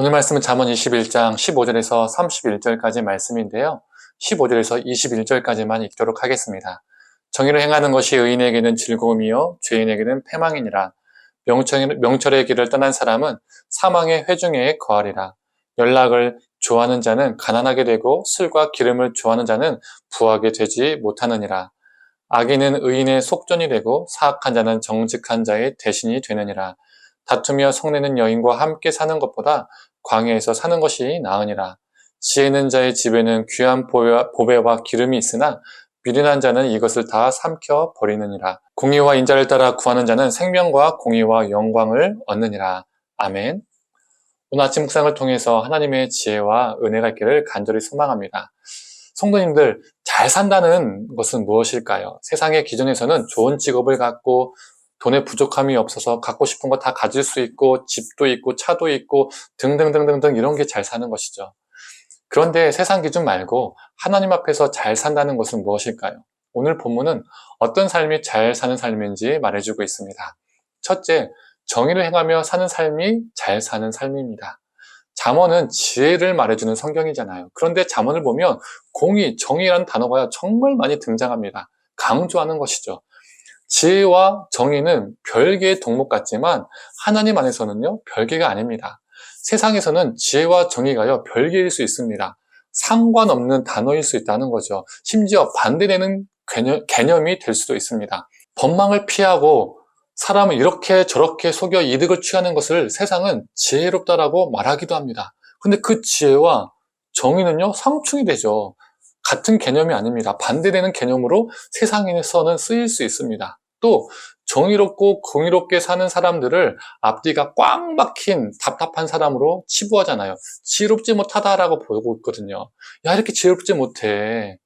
오늘 말씀은 잠언 21장 15절에서 31절까지 말씀인데요. 15절에서 21절까지만 읽도록 하겠습니다. 정의를 행하는 것이 의인에게는 즐거움이요 죄인에게는 패망이니라. 명철의 길을 떠난 사람은 사망의 회중에 거하리라. 연락을 좋아하는 자는 가난하게 되고 술과 기름을 좋아하는 자는 부하게 되지 못하느니라. 악인은 의인의 속전이 되고 사악한 자는 정직한 자의 대신이 되느니라. 다투며 성내는 여인과 함께 사는 것보다 광야에서 사는 것이 나으니라. 지혜 있는 자의 집에는 귀한 보배와 기름이 있으나 미련한 자는 이것을 다 삼켜 버리느니라. 공의와 인자를 따라 구하는 자는 생명과 공의와 영광을 얻느니라. 아멘. 오늘 아침 묵상을 통해서 하나님의 지혜와 은혜가 있기를 간절히 소망합니다. 성도님들, 잘 산다는 것은 무엇일까요? 세상의 기준에서는 좋은 직업을 갖고 돈에 부족함이 없어서 갖고 싶은 거 다 가질 수 있고 집도 있고 차도 있고 등등등등등 이런 게 잘 사는 것이죠. 그런데 세상 기준 말고 하나님 앞에서 잘 산다는 것은 무엇일까요? 오늘 본문은 어떤 삶이 잘 사는 삶인지 말해주고 있습니다. 첫째, 정의를 행하며 사는 삶이 잘 사는 삶입니다. 잠언은 지혜를 말해주는 성경이잖아요. 그런데 잠언을 보면 공의, 정의라는 단어가 정말 많이 등장합니다. 강조하는 것이죠. 지혜와 정의는 별개의 덕목 같지만 하나님 안에서는요, 별개가 아닙니다. 세상에서는 지혜와 정의가요, 별개일 수 있습니다. 상관없는 단어일 수 있다는 거죠. 심지어 반대되는 개념이 될 수도 있습니다. 법망을 피하고 사람을 이렇게 저렇게 속여 이득을 취하는 것을 세상은 지혜롭다라고 말하기도 합니다. 근데 그 지혜와 정의는요, 상충이 되죠. 같은 개념이 아닙니다. 반대되는 개념으로 세상에서는 쓰일 수 있습니다. 또 정의롭고 공의롭게 사는 사람들을 앞뒤가 꽉 막힌 답답한 사람으로 치부하잖아요. 지혜롭지 못하다라고 보고 있거든요. 야, 이렇게 지혜롭지 못해.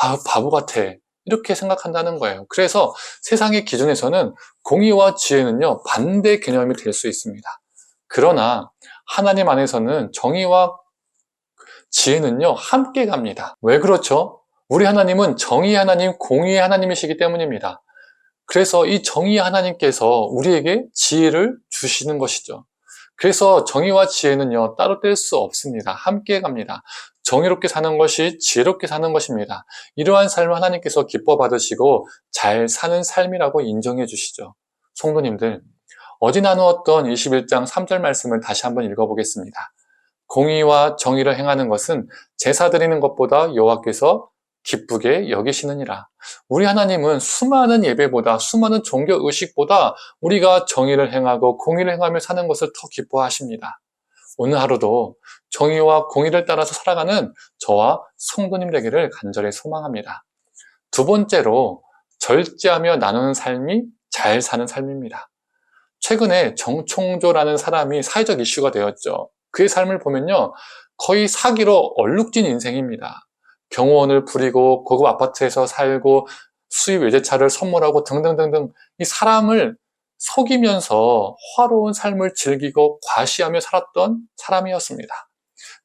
아, 바보 같아. 이렇게 생각한다는 거예요. 그래서 세상의 기준에서는 공의와 지혜는요, 반대 개념이 될 수 있습니다. 그러나 하나님 안에서는 정의와 지혜는요, 함께 갑니다. 왜 그렇죠? 우리 하나님은 정의 하나님, 공의의 하나님이시기 때문입니다. 그래서 이 정의 하나님께서 우리에게 지혜를 주시는 것이죠. 그래서 정의와 지혜는요, 따로 뗄 수 없습니다. 함께 갑니다. 정의롭게 사는 것이 지혜롭게 사는 것입니다. 이러한 삶을 하나님께서 기뻐 받으시고 잘 사는 삶이라고 인정해 주시죠. 성도님들, 어제 나누었던 21장 3절 말씀을 다시 한번 읽어보겠습니다. 공의와 정의를 행하는 것은 제사 드리는 것보다 여호와께서 기쁘게 여기시느니라. 우리 하나님은 수많은 예배보다, 수많은 종교 의식보다 우리가 정의를 행하고 공의를 행하며 사는 것을 더 기뻐하십니다. 오늘 하루도 정의와 공의를 따라서 살아가는 저와 성도님 되기를 간절히 소망합니다. 두 번째로, 절제하며 나누는 삶이 잘 사는 삶입니다. 최근에 정총조라는 사람이 사회적 이슈가 되었죠. 그의 삶을 보면요, 거의 사기로 얼룩진 인생입니다. 경호원을 부리고 고급 아파트에서 살고 수입 외제차를 선물하고 등등등등, 이 사람을 속이면서 화로운 삶을 즐기고 과시하며 살았던 사람이었습니다.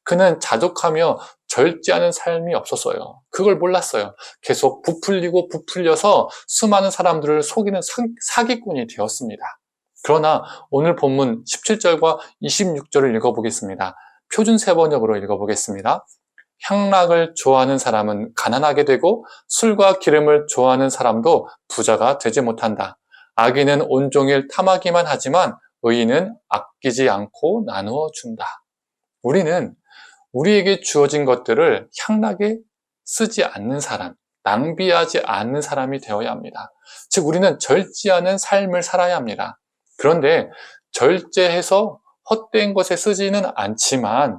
그는 자족하며 절제하는 삶이 없었어요. 그걸 몰랐어요. 계속 부풀리고 부풀려서 수많은 사람들을 속이는 사기꾼이 되었습니다. 그러나 오늘 본문 17절과 26절을 읽어보겠습니다. 표준 세번역으로 읽어보겠습니다. 향락을 좋아하는 사람은 가난하게 되고 술과 기름을 좋아하는 사람도 부자가 되지 못한다. 악인은 온종일 탐하기만 하지만 의인은 아끼지 않고 나누어 준다. 우리는 우리에게 주어진 것들을 향락에 쓰지 않는 사람, 낭비하지 않는 사람이 되어야 합니다. 즉 우리는 절제하는 삶을 살아야 합니다. 그런데 절제해서 헛된 것에 쓰지는 않지만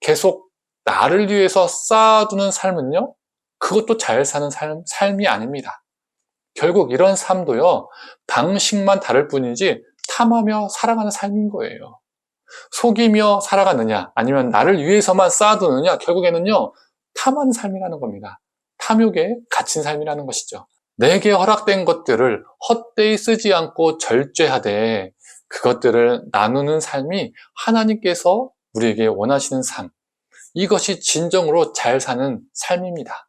계속 나를 위해서 쌓아두는 삶은요, 그것도 잘 사는 삶이 아닙니다. 결국 이런 삶도요, 방식만 다를 뿐이지 탐하며 살아가는 삶인 거예요. 속이며 살아가느냐, 아니면 나를 위해서만 쌓아두느냐, 결국에는요, 탐하는 삶이라는 겁니다. 탐욕에 갇힌 삶이라는 것이죠. 내게 허락된 것들을 헛되이 쓰지 않고 절제하되 그것들을 나누는 삶이 하나님께서 우리에게 원하시는 삶, 이것이 진정으로 잘 사는 삶입니다.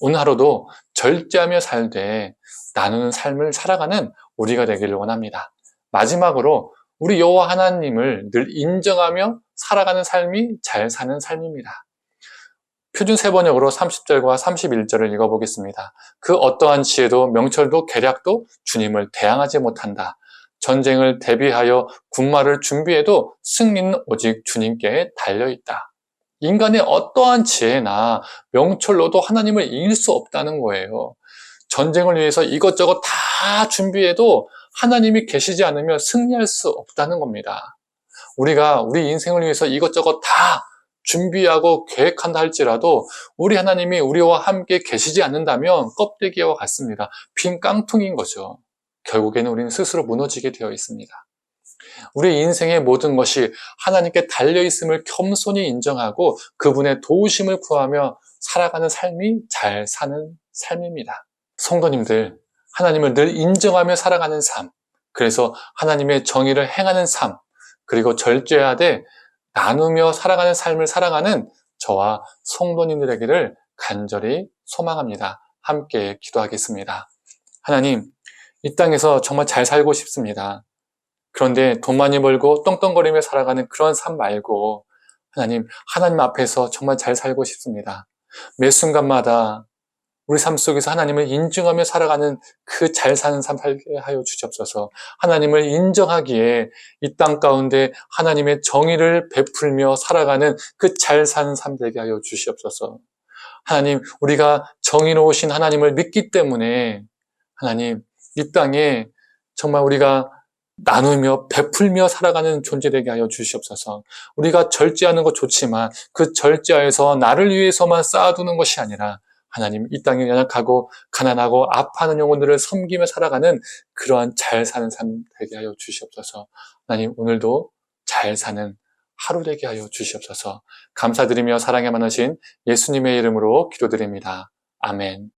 오늘 하루도 절제하며 살되 나누는 삶을 살아가는 우리가 되기를 원합니다. 마지막으로 우리 여호와 하나님을 늘 인정하며 살아가는 삶이 잘 사는 삶입니다. 표준 세번역으로 30절과 31절을 읽어보겠습니다. 그 어떠한 지혜도 명철도 계략도 주님을 대항하지 못한다. 전쟁을 대비하여 군마를 준비해도 승리는 오직 주님께 달려있다. 인간의 어떠한 지혜나 명철로도 하나님을 이길 수 없다는 거예요. 전쟁을 위해서 이것저것 다 준비해도 하나님이 계시지 않으면 승리할 수 없다는 겁니다. 우리가 우리 인생을 위해서 이것저것 다 준비하고 계획한다 할지라도 우리 하나님이 우리와 함께 계시지 않는다면 껍데기와 같습니다. 빈 깡통인 거죠. 결국에는 우리는 스스로 무너지게 되어 있습니다. 우리 인생의 모든 것이 하나님께 달려있음을 겸손히 인정하고 그분의 도우심을 구하며 살아가는 삶이 잘 사는 삶입니다. 성도님들, 하나님을 늘 인정하며 살아가는 삶, 그래서 하나님의 정의를 행하는 삶, 그리고 절제하되 나누며 살아가는 삶을 살아가는 저와 성도님들에게를 간절히 소망합니다. 함께 기도하겠습니다. 하나님, 이 땅에서 정말 잘 살고 싶습니다. 그런데 돈 많이 벌고 떵떵거리며 살아가는 그런 삶 말고 하나님 앞에서 정말 잘 살고 싶습니다. 매 순간마다 우리 삶 속에서 하나님을 인정하며 살아가는 그 잘 사는 삶 살게 하여 주시옵소서. 하나님을 인정하기에 이 땅 가운데 하나님의 정의를 베풀며 살아가는 그 잘 사는 삶 되게 하여 주시옵소서. 하나님, 우리가 정의로우신 하나님을 믿기 때문에 하나님, 이 땅에 정말 우리가 나누며 베풀며 살아가는 존재 되게 하여 주시옵소서. 우리가 절제하는 것 좋지만 그 절제하여서 나를 위해서만 쌓아두는 것이 아니라 하나님, 이 땅에 연약하고 가난하고 아파하는 영혼들을 섬기며 살아가는 그러한 잘 사는 삶 되게 하여 주시옵소서. 하나님, 오늘도 잘 사는 하루 되게 하여 주시옵소서. 감사드리며 사랑에 많으신 예수님의 이름으로 기도드립니다. 아멘.